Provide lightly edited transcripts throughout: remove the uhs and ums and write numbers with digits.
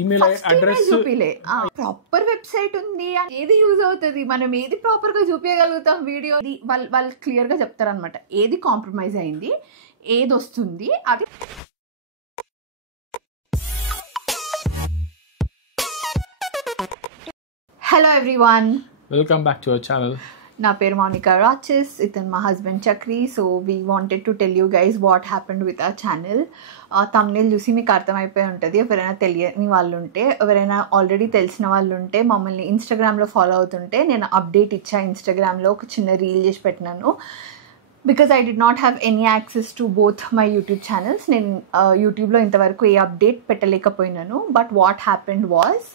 Email address చూపిలే. Proper website ఉంది, ఏది యూజ్ అవుతుంది, మనం ఏది ప్రాపర్ గా చూపించగలుగుతాం వీడియో. వాళ్ళు క్లియర్ గా చెప్తారు అనమాట, ఏది కాంప్రమైజ్ అయింది, ఏది వస్తుంది అది. Hello everyone, welcome back to our channel. నా పేరు మౌనికా రాచెస్, ఇతను మా husband Chakri. So we wanted to tell you guys what happened with our channel. Thumbnail చూసి మీకు అర్థమైపోయి ఉంటుంది. ఎవరైనా తెలియని వాళ్ళు ఉంటే, ఎవరైనా ఆల్రెడీ తెలిసిన వాళ్ళు ఉంటే, మమ్మల్ని ఇన్స్టాగ్రామ్లో ఫాలో అవుతుంటే, నేను అప్డేట్ ఇచ్చా. ఇన్స్టాగ్రామ్లో ఒక చిన్న రీల్ చేసి పెట్టినాను. Because I did not have any access to both my YouTube channels. నేను యూట్యూబ్లో ఇంతవరకు ఏ అప్డేట్ పెట్టలేకపోయినాను. బట్ వాట్ హ్యాపెండ్ వాజ్,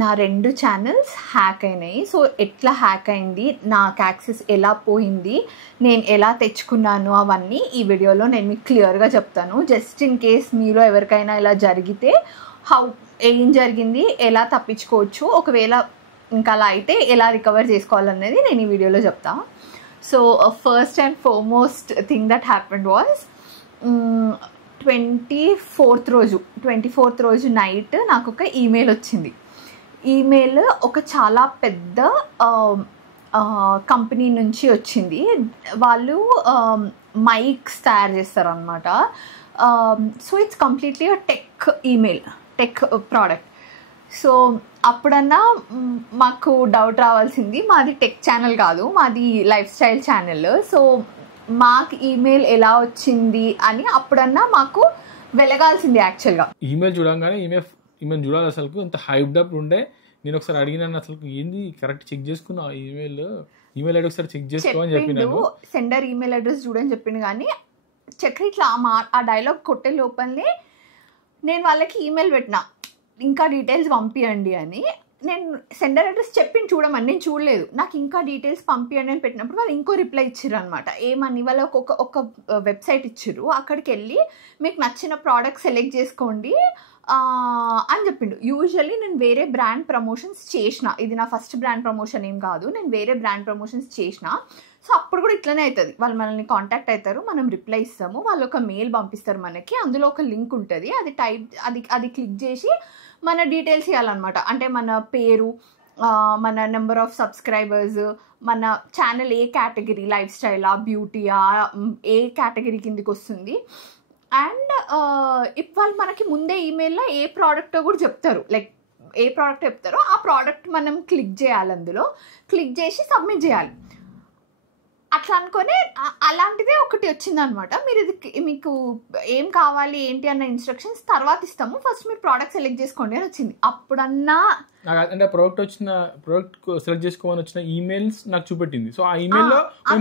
నా 2 ఛానల్స్ హ్యాక్ అయినాయి. సో ఎట్లా హ్యాక్ అయింది, నాకు యాక్సెస్ ఎలా పోయింది, నేను ఎలా తెచ్చుకున్నాను, అవన్నీ ఈ వీడియోలో నేను మీకు క్లియర్గా చెప్తాను. జస్ట్ ఇన్ కేస్ మీలో ఎవరికైనా ఇలా జరిగితే ఏం జరిగింది, ఎలా తప్పించుకోవచ్చు, ఒకవేళ ఇంకా అలా అయితే ఎలా రికవర్ చేసుకోవాలనేది నేను ఈ వీడియోలో చెప్తాను. So first and foremost thing that happened was 24th రోజు నైట్ నాకు ఒక ఈమెయిల్ వచ్చింది. ఈమెయిల్ ఒక చాలా పెద్ద కంపెనీ నుంచి వచ్చింది. వాళ్ళు మైక్స్ తయారు చేస్తారనమాట. So it's completely tech email, tech product. So అప్పుడన్నా మాకు డౌట్ రావాల్సింది, మాది టెక్ ఛానల్ కాదు, మాది లైఫ్ స్టైల్ ఛానల్. సో మాకు ఈమెయిల్ ఎలా వచ్చింది అని అప్పుడన్నా మాకు వెలగాల్సింది. యాక్చువల్గా ఈమెయిల్ చూడంగానే ఈమెయిల్ చూడాలి, అసలు ఇంత హైప్డ్ అప్ ఉండే. నేను ఒకసారి అడిగినాను, అసలు ఏంది కరెక్ట్ చెక్ చేసుకున్నా, ఈమెయిల్ ఐడి ఒకసారి చెక్ చేసుకోమని చెప్పినాను. సెండర్ ఈమెయిల్ అడ్రస్ చూడని చెప్పిండు. కానీ చక్రి ఇట్లా ఆ డైలాగ్ కొట్టే లోపలనే నేను వాళ్ళకి ఈమెయిల్ పెట్టినా, ఇంకా డీటెయిల్స్ పంపియండి అని. నేను సెండర్ అడ్రస్ చెప్పింది చూడమని, నేను చూడలేదు. నాకు ఇంకా డీటెయిల్స్ పంపియండి అని పెట్టినప్పుడు వాళ్ళు ఇంకో రిప్లై ఇచ్చారు అనమాట. ఏమని, వాళ్ళు ఒక వెబ్సైట్ ఇచ్చారు, అక్కడికి వెళ్ళి మీకు నచ్చిన ప్రోడక్ట్ సెలెక్ట్ చేసుకోండి అని చెప్పిండు. యూజువల్లీ నేను వేరే బ్రాండ్ ప్రమోషన్స్ చేసిన, ఇది నా ఫస్ట్ బ్రాండ్ ప్రమోషన్ ఏం కాదు, నేను వేరే బ్రాండ్ ప్రమోషన్స్ చేసిన. సో అప్పుడు కూడా ఇట్లనే అవుతుంది, వాళ్ళు మనల్ని కాంటాక్ట్ అవుతారు, మనం రిప్లై ఇస్తాము, వాళ్ళు ఒక మెయిల్ పంపిస్తారు మనకి, అందులో ఒక లింక్ ఉంటుంది, అది క్లిక్ చేసి మన డీటెయిల్స్ ఇవ్వాలన్నమాట. అంటే మన పేరు, మన నెంబర్ ఆఫ్ సబ్స్క్రైబర్స్, మన ఛానల్ ఏ కేటగిరీ, లైఫ్ స్టైలా, బ్యూటీయా, ఏ కేటగిరీ కిందికి వస్తుంది. అండ్ ఇప్పుడు వాళ్ళు మనకి ముందే ఈమెయిల్లో ఏ ప్రోడక్టో కూడా చెప్తారు, లైక్ ఏ ప్రోడక్ట్ చెప్తారో ఆ ప్రోడక్ట్ మనం క్లిక్ చేయాలి, అందులో క్లిక్ చేసి సబ్మిట్ చేయాలి. అట్లా అనుకొని అలాంటిదే ఒకటి వచ్చిందనమాట. మీరు ఇది మీకు ఏం కావాలి ఏంటి అన్న ఇన్స్ట్రక్షన్స్ తర్వాత ఇస్తాము, ఫస్ట్ మీరు ప్రోడక్ట్ సెలెక్ట్ చేసుకోండి అని వచ్చింది. అప్పుడన్నా అంటే ప్రోడక్ట్ సెలెక్ట్ చేసుకోమని వచ్చిన ఈమెయిల్స్ నాకు చూపెట్టింది. సో ఆ ఈమెయిల్లో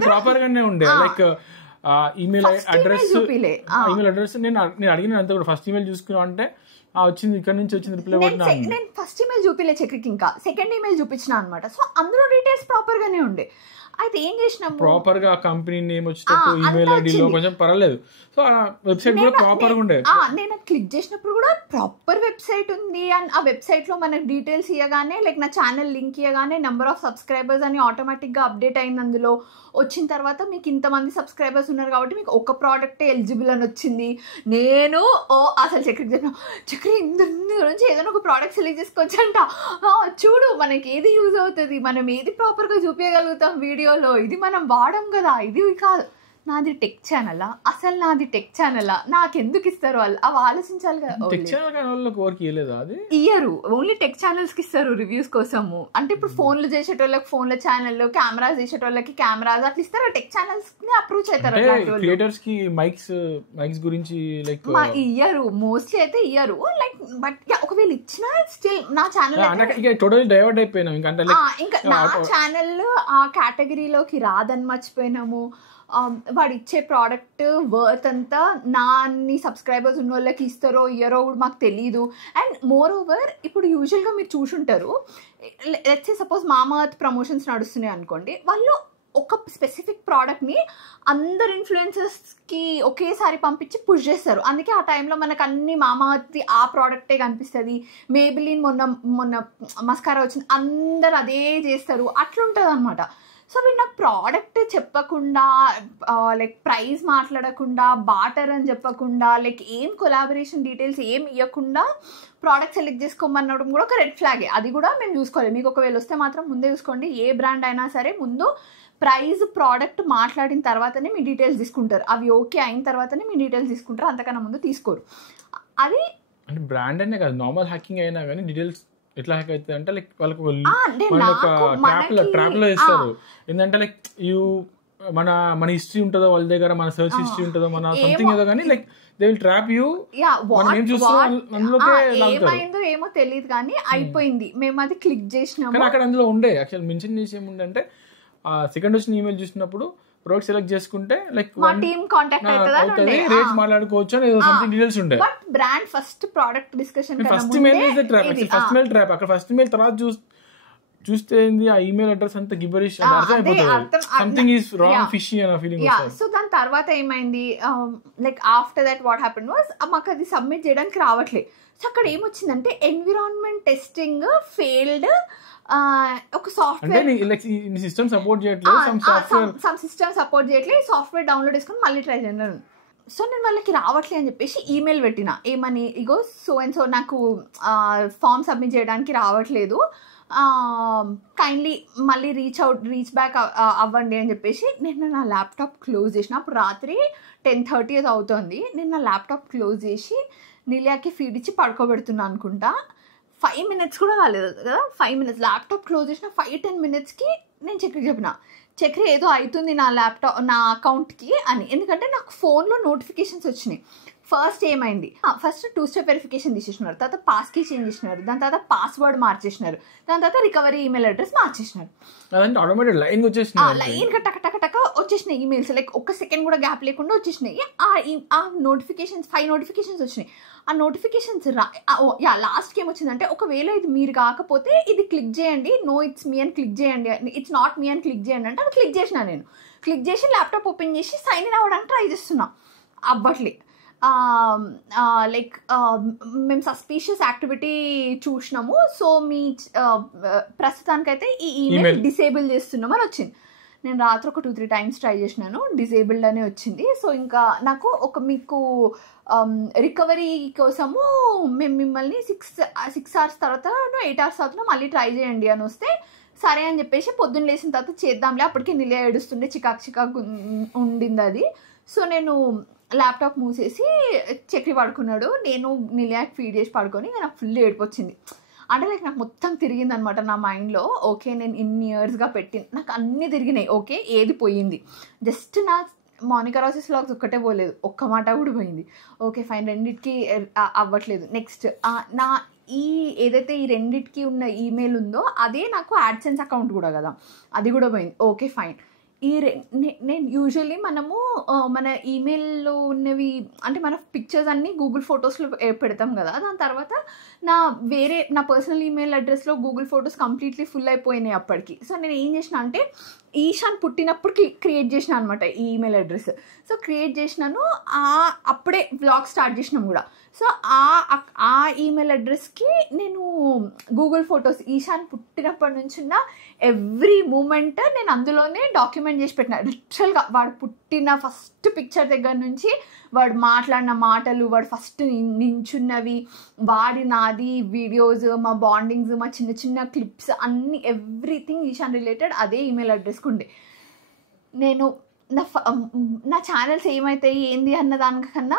ప్రాపర్ గానే ఉండే, లైక్ ఈమెయిల్ అడ్రస్ నేను అడిగిన అంతా కూడా ఫస్ట్ ఈమెయిల్ చూసుకున్నా అంటే వచ్చింది, ఇక్కడ నుంచి వచ్చింది రిప్లై. నేను ఫస్ట్ ఈమెయిల్ చూపిలే చక్రికి, ఇంకా సెకండ్ ఈమెయిల్ చూపించిన అనమాట. సో అందులో డీటెయిల్స్ ప్రాపర్ గానే ఉండే. అయితే ఏం చేసినాము, ప్రాపర్ గా కంపెనీ నేమ్ వచ్చేటట్టు ఈమెయిల్ ఐడిలో కొంచెం పర్వాలేదు. సో ఆ వెబ్సైట్ కూడా ప్రాపర్ గా ఉండే. నేను క్లిక్ చేసినప్పుడు కూడా ప్రాపర్ వెబ్సైట్ ఉంది. అండ్ ఆ వెబ్సైట్ లో మనకు డీటెయిల్స్ ఇవ్వగానే, లైక్ నా ఛానల్ లింక్ ఇవ్వగానే నెంబర్ ఆఫ్ సబ్స్క్రైబర్స్ అని ఆటోమేటిక్ గా అప్డేట్ అయింది. అందులో వచ్చిన తర్వాత మీకు ఇంతమంది సబ్స్క్రైబర్స్ ఉన్నారు కాబట్టి మీకు ఒక ప్రోడక్టే ఎలిజిబుల్ అని వచ్చింది. నేను అసలు చక్రి ఇందు గురించి ఏదైనా ఒక ప్రోడక్ట్ సెలెక్ట్ చేసుకోవచ్చు అంట. చూడు మనకి ఏది యూజ్ అవుతుంది, మనం ఏది ప్రాపర్ గా చూపించగలుగుతాం వీడియోలో, ఇది మనం వాడం కదా, ఇది కాదు. నాది టెక్ ఛానలా, అసలు నాది టెక్ ఛానలా, నాకెందుకు ఇస్తారు వాళ్ళు, అవి ఆలోచించాలి కదా. ఇయ్యరు, ఓన్లీ టెక్ ఛానల్స్ కి ఇస్తారు రివ్యూస్ కోసము. అంటే ఇప్పుడు ఫోన్లు చేసేటోళ్ళకి ఫోన్ల ఛానల్, కెమెరాస్ చేసేటోళ్ళకి కెమెరాస్ అట్లా ఇస్తారు. టెక్ ఛానల్స్ ని అప్రూవ్ చేస్తారు. ఇయ్యరు, మోస్ట్లీ అయితే ఇయ్యరు. లైక్ బట్ ఒకవేళ ఇచ్చినా స్టిల్ నా ఛానల్ ఇంకా నా ఛానల్ ఆ కేటగిరీలోకి రాదని మర్చిపోయినాము. వాడు ఇచ్చే ప్రోడక్ట్ వర్త్ అంతా నా అన్ని సబ్స్క్రైబర్స్ ఉన్న వాళ్ళకి ఇస్తారో ఇయ్యరో కూడా మాకు తెలీదు. అండ్ మోర్ ఓవర్ ఇప్పుడు యూజువల్గా మీరు చూసుంటారు, లెట్స్ సే సపోజ్ మామాఅర్త్ ప్రమోషన్స్ నడుస్తున్నాయి అనుకోండి, వాళ్ళు ఒక స్పెసిఫిక్ ప్రోడక్ట్ని అందరు ఇన్ఫ్లుయెన్సర్స్కి ఒకేసారి పంపించి పుష్ చేస్తారు. అందుకే ఆ టైంలో మనకు అన్ని మామాఅర్త్ ఆ ప్రోడక్టే కనిపిస్తుంది. మేబిలిన్ మొన్న మస్కారా వచ్చింది, అందరు అదే చేస్తారు, అట్లుంటుంది అనమాట. సో వీళ్ళు నాకు ప్రోడక్ట్ చెప్పకుండా, లైక్ ప్రైస్ మాట్లాడకుండా, బాటర్ అని చెప్పకుండా, లైక్ ఏం కొలాబరేషన్ డీటెయిల్స్ ఏం ఇవ్వకుండా ప్రోడక్ట్ సెలెక్ట్ చేసుకోమన్నడం కూడా ఒక రెడ్ ఫ్లాగే. అది కూడా మేము చూసుకోవాలి. మీకు ఒకవేళ వస్తే మాత్రం ముందే చూసుకోండి. ఏ బ్రాండ్ అయినా సరే ముందు ప్రైస్, ప్రోడక్ట్ మాట్లాడిన తర్వాతనే మీ డీటెయిల్స్ తీసుకుంటారు. అవి ఓకే అయిన తర్వాతనే మీ డీటెయిల్స్ తీసుకుంటారు, అంతకన్నా ముందు తీసుకోరు. అది అంటే బ్రాండ్ అనే కాదు, నార్మల్ హ్యాకింగ్ అయినా కానీ డీటెయిల్స్ ఎట్లా హ్యాక్ అవుతుంది అంటే లైక్ వాళ్ళకి ట్రాప్ లో ఇస్తారు. ఏంటంటే లైక్ మన హిస్టరీ ఉంటుందో వాళ్ళ దగ్గర, మన సర్చ్ హిస్టరీ ఉంటుందో, మన సంథింగ్ ఏదో కానీ like they will trap you. ఏమైందో ఏమో తెలియదు కానీ అయిపోయింది. మేము అది క్లిక్ చేసినాము. కానీ అక్కడ అందులో ఉండే యాక్చువల్ మెన్షన్ చేసి ఏముందంటే సెకండ్ వచ్చిన ఈమెయిల్ చూసినప్పుడు ప్రోడక్ట్ సెలెక్ట్ చేసుకుంటే లైక్ మా టీమ్ కాంటాక్ట్ అవుతుంది, రేట్స్ మాట్లాడుకోవచ్చు అని ఏదో సంథింగ్ డీటెయిల్స్ ఉండే. But brand first product discussion first mail is the trap. First mail trap. అక్కడ ఫస్ట్ మెయిల్ తర్వాత చూస్తే ఏంది ఆ ఈమెయిల్ అడ్రస్ అంతా గిబ్బరిష్ అని అర్థమైపోతుంది. సంథింగ్ ఈస్ రాంగ్, ఫిషీ అనే ఫీలింగ్ వస్తుంది. సో దాని తర్వాత ఏమైంది, like after that what happened was మాకు అది సబ్మిట్ చేయడానికి రావట్లేదు. సో అక్కడ ఏమొచ్చిందంటే ఎన్విరాన్మెంట్ టెస్టింగ్ ఫెయిల్డ్. ఒక సాఫ్ట్వేర్ సిస్టమ్ సపోర్ట్ చేయట్లేదు, సమ్ సిస్టమ్ సపోర్ట్ చేయట్లేదు, సాఫ్ట్వేర్ డౌన్లోడ్ చేసుకుని మళ్ళీ ట్రై చేయండి. సో నేను వాళ్ళకి రావట్లేదు అని చెప్పేసి ఈమెయిల్ పెట్టిన, ఏమని, ఇగో సో అండ్ సో నాకు ఫామ్ సబ్మిట్ చేయడానికి రావట్లేదు, కైండ్లీ మళ్ళీ రీచ్ బ్యాక్ అవ్వండి అని చెప్పేసి నేను నా ల్యాప్టాప్ క్లోజ్ చేసిన. అప్పుడు రాత్రి 10:30 అవుతుంది. నేను నా ల్యాప్టాప్ క్లోజ్ చేసి నిలియాకి ఫీడ్ ఇచ్చి పడుకోబెడుతున్నా అనుకుంటా. 5 minutes కూడా కాలేదు కదా, 5 minutes ల్యాప్టాప్ క్లోజ్ చేసిన 5-10 minutesకి నేను చక్రికి చెప్పిన, చక్రి ఏదో అవుతుంది నా అకౌంట్కి అని. ఎందుకంటే నాకు ఫోన్లో నోటిఫికేషన్స్ వచ్చినాయి. ఫస్ట్ ఏమైంది, ఫస్ట్ 2-step వెరిఫికేషన్ తీసేసినారు, తర్వాత పాస్కీ చేంజ్ చేసినారు, దాని తర్వాత పాస్వర్డ్ మార్చేసినారు, దాని తర్వాత రికవరీ ఈమెయిల్ అడ్రస్ మార్చేసినారు. లైన్ టక టక టక వచ్చేసినాయి ఈమెయిల్స్. లైక్ ఒక్క సెకండ్ కూడా గ్యాప్ లేకుండా వచ్చేసినాయి. ఆ నోటిఫికేషన్స్ 5 notifications వచ్చినాయి. ఆ నోటిఫికేషన్స్ లాస్ట్కి ఏమొచ్చిందంటే, ఒకవేళ ఇది మీరు కాకపోతే ఇది క్లిక్ చేయండి, నో ఇట్స్ మీ అని క్లిక్ చేయండి, ఇట్స్ నాట్ మీ అని క్లిక్ చేయండి అంటే అది క్లిక్ చేసిన. నేను క్లిక్ చేసి ల్యాప్టాప్ ఓపెన్ చేసి సైన్ ఇన్ అవ్వడానికి ట్రై చేస్తున్నా, అవ్వట్లే. లైక్ మేము సస్పీషియస్ యాక్టివిటీ చూసినాము, సో మీ ప్రస్తుతానికైతే ఈ ఈమెయిల్ డిసేబుల్ చేస్తున్నాం అని వచ్చింది. నేను రాత్రి ఒక 2-3 times ట్రై చేసినాను, డిసేబుల్డ్ అనే వచ్చింది. సో ఇంకా నాకు మీకు రికవరీ కోసము మేము మిమ్మల్ని 6 hours తర్వాత 8 hours తర్వాత మళ్ళీ ట్రై చేయండి అని వస్తే, సరే అని చెప్పేసి పొద్దున్న లేచిన తర్వాత చేద్దాంలే. అప్పటికి నిలియా ఏడుస్తుండే, చికాకు ఉండింది అది. సో నేను ల్యాప్టాప్ మూసేసి చక్రి పడుకున్నాడు, నేను నిలియాకి ఫీడ్ చేసి పడుకొని నాకు ఫుల్ ఏడుపు వచ్చింది. అంటే లైక్ నాకు మొత్తం తిరిగింది అనమాట నా మైండ్లో. ఓకే నేను ఇన్ని ఇయర్స్గా నాకు అన్నీ తిరిగినాయి, ఓకే ఏది పోయింది, జస్ట్ నా మోనికా రాసెస్ వ్లాగ్స్ ఒక్కటే పోలేదు, ఒక్క మాట కూడా పోయింది. ఓకే ఫైన్, రెండింటికి అవ్వట్లేదు. నెక్స్ట్ నా ఏదైతే ఈ రెండింటికి ఉన్న ఈమెయిల్ ఉందో అదే నాకు యాడ్సెన్స్ అకౌంట్ కూడా కదా, అది కూడా పోయింది. Okay fine. నేను యూజువల్లీ మనము మన ఈమెయిల్లో ఉన్నవి అంటే మన పిక్చర్స్ అన్నీ గూగుల్ ఫొటోస్లో పెడతాం కదా, దాని తర్వాత నా పర్సనల్ ఈమెయిల్ అడ్రస్లో గూగుల్ ఫొటోస్ కంప్లీట్లీ ఫుల్ అయిపోయినాయి అప్పటికి. సో నేను ఏం చేసిన అంటే, ఈశాన్ పుట్టినప్పుడు క్రియేట్ చేసిన అనమాట ఈ ఈమెయిల్ అడ్రస్. సో క్రియేట్ చేసినాను, అప్పుడే వ్లాగ్ స్టార్ట్ చేసినాం కూడా. సో ఆ ఈమెయిల్ అడ్రస్కి నేను గూగుల్ ఫొటోస్ ఈశాన్ పుట్టినప్పటి నుంచి ఉన్న ఎవ్రీ మూమెంట్ నేను అందులోనే డాక్యుమెంట్ చేసి పెట్టిన. లిటరల్గా వాడు పుట్టిన ఫస్ట్ పిక్చర్ దగ్గర నుంచి వాడు మాట్లాడిన మాటలు, వాడు ఫస్ట్ నించున్నవి, వాడినాది వీడియోస్, మా బాండింగ్స్, మా చిన్న చిన్న క్లిప్స్ అన్నీ, ఎవ్రీథింగ్ ఈశాన్ రిలేటెడ్ అదే ఈమెయిల్ అడ్రస్కి ఉండే. నేను నా ఛానల్స్ ఏమవుతాయి ఏంది అన్న దానికన్నా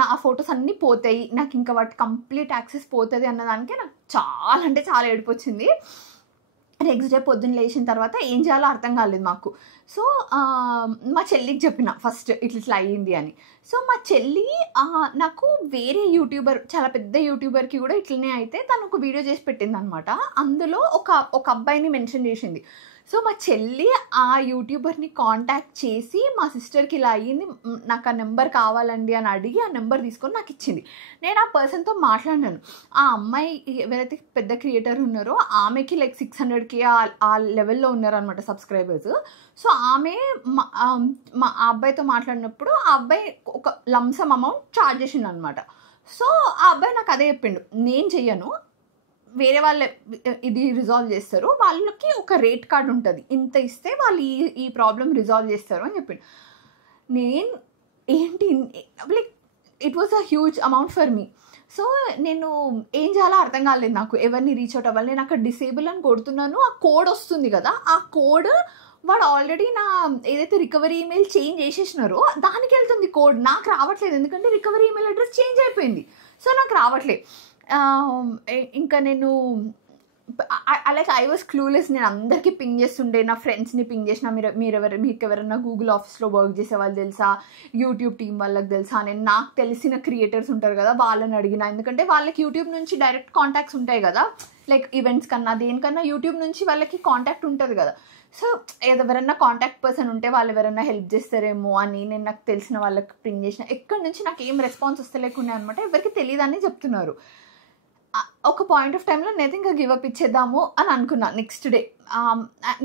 నా ఫొటోస్ అన్నీ పోతాయి, నాకు ఇంకా వాటి కంప్లీట్ యాక్సెస్ పోతుంది అన్నదానికే నాకు చాలా అంటే చాలా ఏడుపు వచ్చింది. నెక్స్ట్ డే పొద్దున్న లేచిన తర్వాత ఏం చేయాలో అర్థం కాలేదు మాకు. సో మా చెల్లికి చెప్పిన ఫస్ట్ ఇట్లా అయ్యింది అని. సో మా చెల్లి నాకు వేరే యూట్యూబర్, చాలా పెద్ద యూట్యూబర్కి కూడా ఇట్లనే అయితే తను ఒక వీడియో చేసి పెట్టింది అనమాట. అందులో ఒక అబ్బాయిని మెన్షన్ చేసింది. సో మా చెల్లి ఆ యూట్యూబర్ని కాంటాక్ట్ చేసి మా సిస్టర్కి ఇలా అయ్యింది, నాకు ఆ నెంబర్ కావాలండి అని అడిగి ఆ నెంబర్ తీసుకొని నాకు ఇచ్చింది. నేను ఆ పర్సన్తో మాట్లాడినాను. ఆ అమ్మాయి ఎవరైతే పెద్ద క్రియేటర్ ఉన్నారో ఆమెకి లైక్ 600K ఆ లెవెల్లో ఉన్నారనమాట సబ్స్క్రైబర్స్. సో ఆమె ఆ అబ్బాయితో మాట్లాడినప్పుడు ఆ అబ్బాయి ఒక లంసమ్ అమౌంట్ ఛార్జ్ చేసిండు అనమాట. సో ఆ అబ్బాయి నాకు అదే చెప్పిండు, నేను చెయ్యను, వేరే వాళ్ళ ఇది రిజాల్వ్ చేస్తారు, వాళ్ళకి ఒక రేట్ కార్డ్ ఉంటుంది, ఇంత ఇస్తే వాళ్ళు ఈ ప్రాబ్లం రిజాల్వ్ చేస్తారు అని చెప్పిండు. నేను ఏంటి like it was a huge amount for me. So నేను ఏం చేయాలో అర్థం కాలేదు నాకు, ఎవరిని రీచ్ అవుట్ అవ్వాలి. నేను అక్కడ డిసేబుల్ అని కొడుతున్నాను, ఆ కోడ్ వస్తుంది కదా, ఆ కోడ్ వాడు ఆల్రెడీ నా ఏదైతే రికవరీ ఈమెయిల్ చేంజ్ చేసేసినారో దానికి వెళ్తుంది కోడ్, నాకు రావట్లేదు ఎందుకంటే రికవరీ ఈమెయిల్ అడ్రస్ చేంజ్ అయిపోయింది. సో నాకు రావట్లేదు. ఇంకా నేను లైక్ ఐ వాజ్ క్లూలెస్. నేను అందరికీ పింగ్ చేస్తుండే, నా ఫ్రెండ్స్ని పింగ్ చేసిన, మీకు ఎవరైనా గూగుల్ ఆఫీస్లో వర్క్ చేసే వాళ్ళు తెలుసా, యూట్యూబ్ టీం వాళ్ళకి తెలుసా, నేను నాకు తెలిసిన క్రియేటర్స్ ఉంటారు కదా వాళ్ళని అడిగిన, ఎందుకంటే వాళ్ళకి యూట్యూబ్ నుంచి డైరెక్ట్ కాంటాక్ట్స్ ఉంటాయి కదా, లైక్ ఈవెంట్స్ కన్నా దేనికన్నా యూట్యూబ్ నుంచి వాళ్ళకి కాంటాక్ట్ ఉంటుంది కదా. సో ఎవరైనా కాంటాక్ట్ పర్సన్ ఉంటే వాళ్ళు ఎవరైనా హెల్ప్ చేస్తారేమో అని నేను నాకు తెలిసిన వాళ్ళకి పింగ్ చేసిన. ఎక్కడి నుంచి నాకు ఏం రెస్పాన్స్ వస్తలేకుండా అనమాట, ఎవరికి తెలియదని చెప్తున్నారు. ఒక పాయింట్ ఆఫ్ టైంలో నేను ఇంకా గివప్ ఇచ్చేద్దాము అని అనుకున్నా. నెక్స్ట్ డే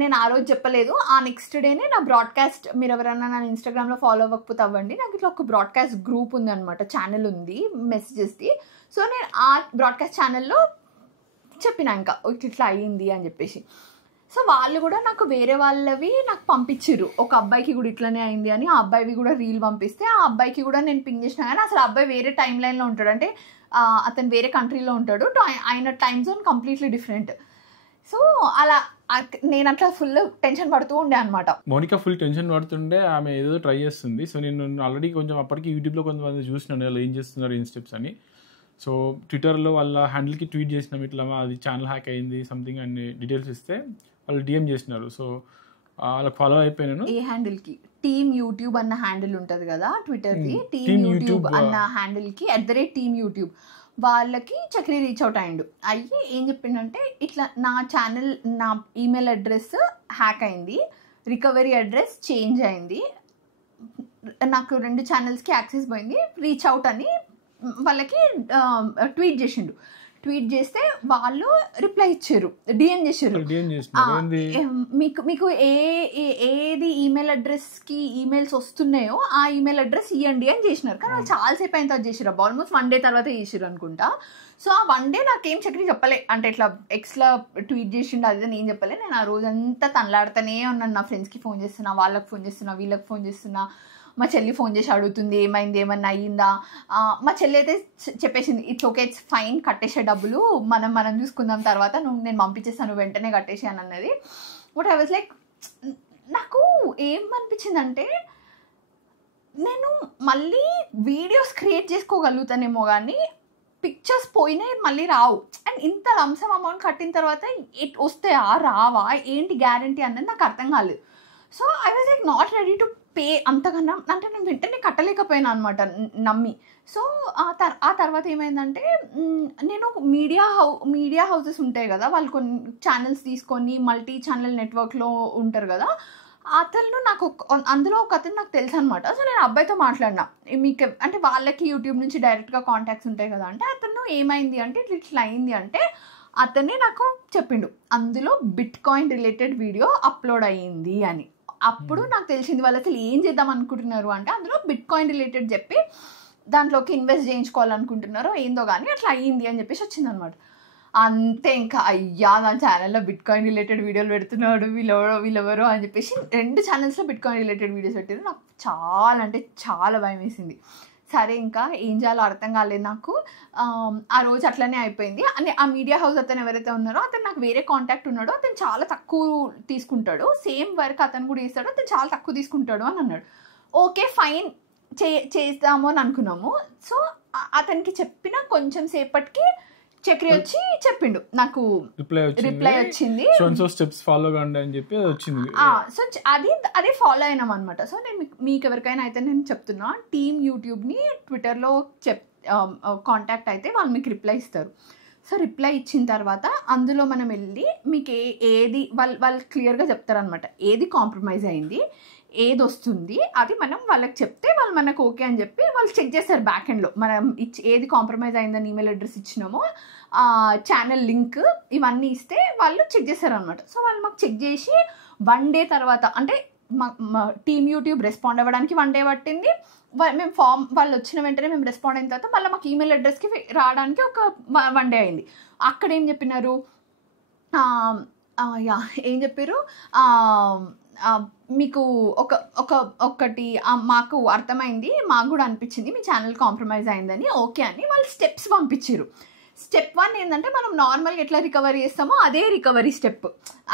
నేను ఆ రోజు చెప్పలేదు, ఆ నెక్స్ట్ డేనే నా బ్రాడ్కాస్ట్, మీరు ఎవరైనా నా ఇన్స్టాగ్రామ్లో ఫాలో అవ్వకపోతే అవ్వండి, నాకు ఇట్లా ఒక బ్రాడ్కాస్ట్ గ్రూప్ ఉంది అనమాట, ఛానల్ ఉంది మెసేజెస్ది. సో నేను ఆ బ్రాడ్కాస్ట్ ఛానల్లో చెప్పినా ఇంకా ఇట్లా అయ్యింది అని చెప్పేసి. సో వాళ్ళు కూడా నాకు వేరే వాళ్ళవి నాకు పంపించారు, ఒక అబ్బాయికి కూడా ఇట్లనే అయింది అని. ఆ అబ్బాయివి కూడా రీల్ పంపిస్తే ఆ అబ్బాయికి కూడా నేను పింగ్ చేసినా, కానీ అసలు అబ్బాయి వేరే టైం లైన్లో ఉంటాడు, అంటే అతను వేరే కంట్రీలో ఉంటాడు, ఆయన time zone completely different. So అలా నేను అట్లా ఫుల్ టెన్షన్ పడుతూ ఉండే అనమాట. మోనికా ఫుల్ టెన్షన్ పడుతుండే, ఆమె ఏదో ట్రై చేస్తుంది. సో నేను ఆల్రెడీ కొంచెం అప్పటికి యూట్యూబ్లో కొంతమంది చూసినాను వాళ్ళు ఏం చేస్తున్నారు, ఏం స్టెప్స్ అని. సో ట్విట్టర్లో వాళ్ళ హ్యాండిల్కి ట్వీట్ చేసినాం, ఇట్లా అది ఛానల్ హ్యాక్ అయింది సంథింగ్ అన్ని డీటెయిల్స్ ఇస్తే వాళ్ళు డిఎం చేసినారు. సో వాళ్ళకి ఫాలో అయిపోయాను. ఏ హ్యాండిల్కి? టీమ్ యూట్యూబ్ అన్న హ్యాండిల్ ఉంటుంది కదా ట్విట్టర్ది, టీమ్ యూట్యూబ్ అన్న హ్యాండిల్కి @టీమ్ యూట్యూబ్ వాళ్ళకి చక్రి రీచ్ అవుట్ అయ్యిండు. అయ్యి ఏం చెప్పిండంటే ఇట్లా నా ఛానల్, నా ఈమెయిల్ అడ్రస్ హ్యాక్ అయింది, రికవరీ అడ్రస్ చేంజ్ అయింది, నాకు 2 ఛానల్స్కి యాక్సెస్ పోయింది, రీచ్ అవుట్ అని వాళ్ళకి ట్వీట్ చేసిండు. ట్వీట్ చేస్తే వాళ్ళు రిప్లై ఇచ్చారు, డిఎం చేశారు. మీకు ఏది ఈమెయిల్ అడ్రస్కి ఈమెయిల్స్ వస్తున్నాయో ఆ ఈమెయిల్ అడ్రస్ ఇవ్వండి అని చేసినారు. కానీ వాళ్ళు చాలాసేపు అయిన తర్వాత చేసారు, ఆల్మోస్ట్ 1 డే తర్వాత చేసారు అనుకుంటా. సో ఆ 1 డే నాకేం చక్రి చెప్పలే, అంటే ఇట్లా ఎక్స్ట్రా ట్వీట్ చేసిండు అది నేను చెప్పలే. నేను ఆ రోజంతా తనలాడుతూనే ఉన్నాను, నా ఫ్రెండ్స్కి ఫోన్ చేస్తున్నా, వాళ్ళకి ఫోన్ చేస్తున్నా, వీళ్ళకి ఫోన్ చేస్తున్నా. మా చెల్లి ఫోన్ చేసి అడుగుతుంది ఏమైంది, ఏమన్నా అయ్యిందా. మా చెల్లి అయితే చెప్పేసింది ఇట్స్ ఓకే, ఇట్స్ ఫైన్, కట్టేసే డబ్బులు మనం చూసుకుందాం తర్వాత, నేను పంపించేస్తాను వెంటనే కట్టేసి అని అన్నది. బట్ ఐ వాజ్ లైక్, నాకు ఏమనిపించిందంటే నేను మళ్ళీ వీడియోస్ క్రియేట్ చేసుకోగలుగుతానేమో కానీ పిక్చర్స్ పోయినాయి మళ్ళీ రావు. అండ్ ఇంత లంసమ్ అమౌంట్ కట్టిన తర్వాత వస్తాయా రావా ఏంటి గ్యారంటీ అన్నది నాకు అర్థం కాలేదు. So I was like not ready to pay అంతకన్నా, అంటే నేను వెంటనే కట్టలేకపోయాను అనమాట నమ్మి. సో ఆ తర్వాత ఏమైందంటే నేను మీడియా హౌసెస్ ఉంటాయి కదా, వాళ్ళు కొన్ని ఛానల్స్ తీసుకొని మల్టీ ఛానల్ నెట్వర్క్లో ఉంటారు కదా, అతను నాకు అందులో ఒక అతను నాకు తెలుసు అనమాట. సో నేను అబ్బాయితో మాట్లాడినా, మీకు అంటే వాళ్ళకి యూట్యూబ్ నుంచి డైరెక్ట్గా కాంటాక్ట్స్ ఉంటాయి కదా, అంటే అతను ఏమైంది అంటే ఇట్లా అయింది అంటే అతనే నాకు చెప్పిండు అందులో బిట్కాయిన్ రిలేటెడ్ వీడియో అప్లోడ్ అయ్యింది అని. అప్పుడు నాకు తెలిసింది వాళ్ళు అసలు ఏం చేద్దాం అనుకుంటున్నారు అంటే అందులో బిట్కాయిన్ రిలేటెడ్ చెప్పి దాంట్లోకి ఇన్వెస్ట్ చేయించుకోవాలనుకుంటున్నారో ఏందో కానీ అట్లా అయ్యింది అని చెప్పేసి వచ్చింది అనమాట. అంతే ఇంకా అయ్యా నా ఛానల్లో బిట్కాయిన్ రిలేటెడ్ వీడియోలు పెడుతున్నాడు వీళ్ళెవరో అని చెప్పేసి 2 ఛానల్స్లో బిట్కాయిన్ రిలేటెడ్ వీడియోస్ పెట్టారు. నాకు చాలా అంటే చాలా భయం వేసింది. సరే ఇంకా ఏం చేయాలో అర్థం కాలేదు నాకు. ఆ రోజు అట్లనే అయిపోయింది. అని ఆ మీడియా హౌస్ అతను ఎవరైతే ఉన్నారో అతను నాకు వేరే కాంటాక్ట్ ఉన్నాడో, అతను చాలా తక్కువ తీసుకుంటాడు, సేమ్ వర్క్ అతను కూడా చేస్తాడు, అతను చాలా తక్కువ తీసుకుంటాడు అని అన్నాడు. ఓకే ఫైన్ చేద్దాము అని అనుకున్నాము. సో అతనికి చెప్పిన కొంచెం సేపటికి చక్రి వచ్చి చెప్పిండు, నాకు రిప్లై వచ్చింది, స్టెప్స్ ఫాలో కండి అని చెప్పి వచ్చింది. సో అదే ఫాలో అయినాం అనమాట. సో నేను మీకు ఎవరికైనా అయితే నేను చెప్తున్నా, టీమ్ యూట్యూబ్ని ట్విట్టర్లో కాంటాక్ట్ అయితే వాళ్ళు మీకు రిప్లై ఇస్తారు. సో రిప్లై ఇచ్చిన తర్వాత అందులో మనం వెళ్ళి మీకు ఏది వాళ్ళు క్లియర్గా చెప్తారనమాట, ఏది కాంప్రమైజ్ అయింది, ఏది వస్తుంది అది మనం వాళ్ళకి చెప్తే వాళ్ళు మనకు ఓకే అని చెప్పి వాళ్ళు చెక్ చేస్తారు బ్యాక్ ఎండ్లో. మనం ఏది కాంప్రమైజ్ అయిందని ఈమెయిల్ అడ్రస్ ఇచ్చినామో, ఛానల్ లింక్ ఇవన్నీ ఇస్తే వాళ్ళు చెక్ చేస్తారు అనమాట. సో వాళ్ళు మాకు చెక్ చేసి 1 డే తర్వాత, అంటే టీమ్ యూట్యూబ్ రెస్పాండ్ అవ్వడానికి 1 డే పట్టింది, మేము ఫామ్ వాళ్ళు వచ్చిన వెంటనే మేము రెస్పాండ్ అయిన తర్వాత మళ్ళీ మాకు ఈమెయిల్ అడ్రస్కి రావడానికి ఒక 1 day అయింది. అక్కడ ఏం చెప్పినారు, యా ఏం చెప్పారు, మీకు ఒకటి మాకు అర్థమైంది, మాకు కూడా అనిపించింది మీ ఛానల్ కాంప్రమైజ్ అయిందని, ఓకే అని వాళ్ళు స్టెప్స్ పంపించారు. స్టెప్ 1 ఏంటంటే మనం నార్మల్గా ఎట్లా రికవరీ చేస్తామో అదే రికవరీ స్టెప్.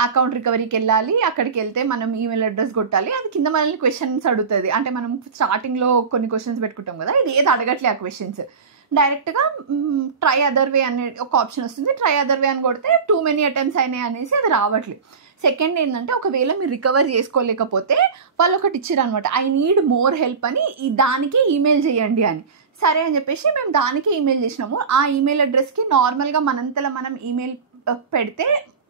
అకౌంట్ రికవరీకి వెళ్ళాలి, అక్కడికి వెళ్తే మనం ఈమెయిల్ అడ్రస్ కొట్టాలి, అది కింద మనల్ని క్వశ్చన్స్ అడుగుతుంది. అంటే మనం స్టార్టింగ్లో కొన్ని క్వశ్చన్స్ పెట్టుకుంటాం కదా, ఇది ఏది అడగట్లే ఆ క్వశ్చన్స్. డైరెక్ట్గా ట్రై అదర్ వే అనే ఒక ఆప్షన్ వస్తుంది. ట్రై అదర్ వే అని కొడితే టూ మెనీ అటెంప్ట్స్ అయినాయి అనేసి అది రావట్లేదు. సెకండ్ ఏంటంటే ఒకవేళ మీరు రికవర్ చేసుకోలేకపోతే వాళ్ళు ఒకటి ఇచ్చారు అనమాట, ఐ నీడ్ మోర్ హెల్ప్ అని, దానికి ఈమెయిల్ చేయండి అని. సరే అని చెప్పేసి మేము దానికి ఈమెయిల్ చేసినాము. ఆ ఈమెయిల్ అడ్రస్కి నార్మల్గా మనంతలో మనం ఈమెయిల్ పెడితే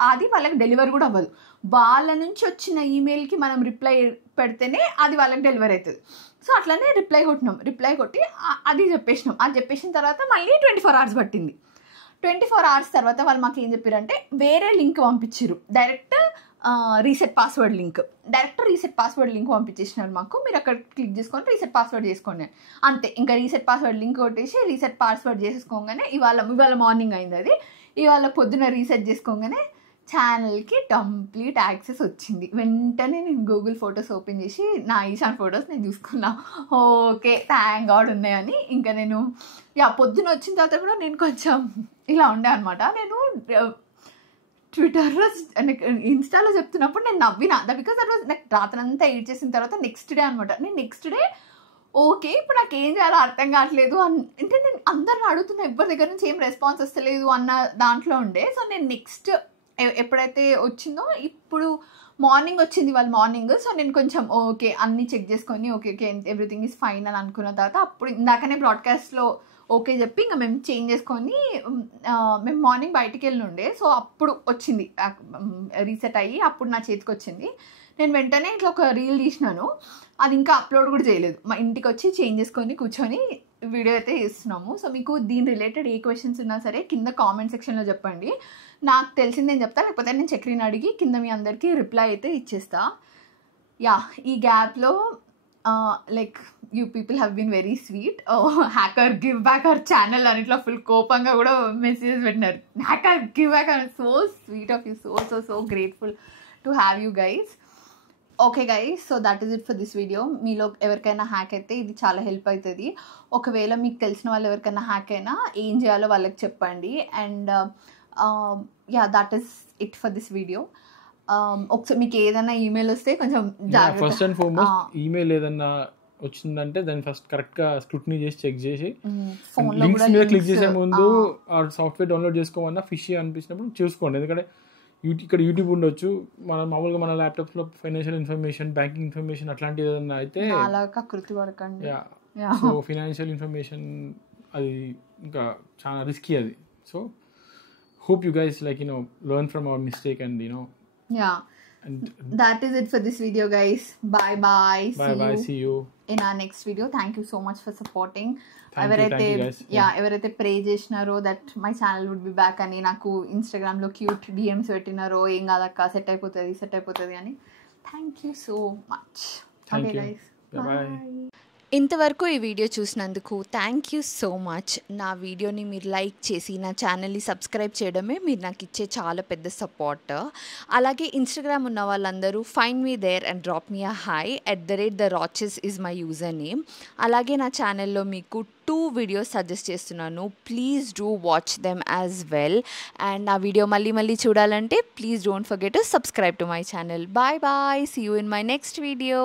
అది వాళ్ళకి డెలివర్ కూడా అవ్వదు. వాళ్ళ నుంచి వచ్చిన ఈమెయిల్కి మనం రిప్లై పెడితేనే అది వాళ్ళకి డెలివర్ అవుతుంది. సో అట్లనే రిప్లై కొట్టి అది చెప్పేసినాం. అది చెప్పేసిన తర్వాత మళ్ళీ 24 hours పట్టింది. 24 hours తర్వాత వాళ్ళు మాకు ఏం చెప్పారంటే వేరే లింక్ పంపించారు, డైరెక్ట్ రీసెట్ పాస్వర్డ్ లింక్ పంపించేసినారు మాకు. మీరు అక్కడ క్లిక్ చేసుకొని రీసెట్ పాస్వర్డ్ చేసుకోండి అంతే. ఇంకా రీసెట్ పాస్వర్డ్ లింక్ కొట్టేసి రీసెట్ పాస్వర్డ్ చేసుకోగానే ఇవాళ మార్నింగ్ అయింది. అది ఇవాళ పొద్దున రీసెట్ చేసుకోగానే ఛానల్కి కంప్లీట్ యాక్సెస్ వచ్చింది. వెంటనే నేను గూగుల్ ఫొటోస్ ఓపెన్ చేసి నా ఈశాన్ ఫొటోస్ నేను చూసుకున్నా, ఓకే థ్యాంక్ గాడ్ ఉన్నాయని. ఇంకా నేను పొద్దున వచ్చిన తర్వాత కూడా నేను కొంచెం ఇలా ఉండే అనమాట. నేను ట్విట్టర్లో ఇన్స్టాలో చెప్తున్నప్పుడు నేను నవ్వినా, బికాజ్ అది నాకు రాత్రంతా ఎడిట్ చేసిన తర్వాత నెక్స్ట్ డే అనమాట. నేను నెక్స్ట్ డే ఓకే ఇప్పుడు నాకు ఏం చేయాలో అర్థం కావట్లేదు అంటే నేను అందరిని అడుగుతున్నా, ఎవరి దగ్గర నుంచి ఏం రెస్పాన్స్ వస్తలేదు అన్న దాంట్లో ఉండే. సో నేను నెక్స్ట్ ఎప్పుడైతే వచ్చిందో ఇప్పుడు మార్నింగ్ వచ్చింది వాళ్ళు మార్నింగ్. సో నేను కొంచెం ఓకే అన్నీ చెక్ చేసుకొని ఓకే ఎవ్రీథింగ్ ఈజ్ ఫైన్ అని అనుకున్న తర్వాత అప్పుడు ఇందాకనే బ్రాడ్కాస్ట్లో ఓకే చెప్పి ఇంకా మేము చేంజ్ చేసుకొని మేము మార్నింగ్ బయటికి వెళ్ళి ఉండే. సో అప్పుడు వచ్చింది రీసెట్ అయ్యి అప్పుడు నా చేతికి వచ్చింది. నేను వెంటనే ఇట్లా ఒక రీల్ తీసినాను, అది ఇంకా అప్లోడ్ కూడా చేయలేదు. మా ఇంటికి వచ్చి చేంజ్ చేసుకొని కూర్చొని వీడియో అయితే చేస్తున్నాము. సో మీకు దీని రిలేటెడ్ ఏ క్వశ్చన్స్ ఉన్నా సరే కింద కామెంట్ సెక్షన్లో చెప్పండి, నాకు తెలిసింది నేను చెప్తాను, లేకపోతే నేను చక్రిని అడిగి కింద మీ అందరికీ రిప్లై అయితే ఇచ్చేస్తా. ఈ గ్యాప్లో like you people have been very sweet. Hacker give back our channel అని ఇట్లా ఫుల్ కోపంగా కూడా మెసేజెస్ పెట్టినారు, హ్యాకర్ గివ్ బ్యాక్ అని. So sweet of you, so grateful to have you guys. Okay guys, so that is it for this video. మీలో ఎవరికైనా hack అయితే ఇది చాలా హెల్ప్ అవుతుంది. ఒకవేళ మీకు తెలిసిన వాళ్ళు ఎవరికైనా హ్యాక్ అయినా ఏం చేయాలో వాళ్ళకి చెప్పండి. And that is it for this video. ఒకసారి మీకు ఏదైనా ఈమెయిల్ వస్తే కొంచెం ఫస్ట్ అండ్ ఫార్మోస్ట్ ఈమెయిల్ ఏదన్నా వచ్చిందంటే దాన్ని ఫస్ట్ కరెక్ట్గా స్క్రూటినీ చేసి చెక్ చేసి లింక్స్ మీద క్లిక్ చేసే ముందు సాఫ్ట్వేర్ డౌన్లోడ్ చేసుకోమన్నా ఫిషీ అనిపించినప్పుడు చూసుకోండి. ఎందుకంటే ఇక్కడ యూట్యూబ్ ఉండొచ్చు, మన మామూలుగా మన ల్యాప్టాప్స్లో ఫైనాన్షియల్ ఇన్ఫర్మేషన్, బ్యాంకింగ్ ఇన్ఫర్మేషన్ అట్లాంటివి ఏదైనా అయితే సో ఫైనాన్షియల్ ఇన్ఫర్మేషన్ అది ఇంకా చాలా రిస్కీ అది. So hope you guys learn from our mistake and and that is it for this video guys. Bye see you in our next video. Thank you so much for supporting. ఎవరైతే pray చేసినారో that my channel would be back అని, నాకు ఇన్స్టాగ్రామ్లో cute DMs పెట్టినారో ఏం కాదక్క set అయిపోతుంది అని. Thank you so much. Okay guys, bye. ఇంతవరకు ఈ వీడియో చూసినందుకు థ్యాంక్ యూ సో మచ్. నా వీడియోని మీరు లైక్ చేసి నా ఛానల్ని సబ్స్క్రైబ్ చేయడమే మీరు నాకు ఇచ్చే చాలా పెద్ద సపోర్ట్. అలాగే ఇన్స్టాగ్రామ్ ఉన్న వాళ్ళందరూ find me there and drop me a hi @theRoches is my username. అలాగే నా ఛానల్లో మీకు 2 వీడియోస్ సజెస్ట్ చేస్తున్నాను, please do watch them as well. And నా వీడియో మళ్ళీ చూడాలంటే please don't forget to subscribe to my channel. Bye see you in my next video.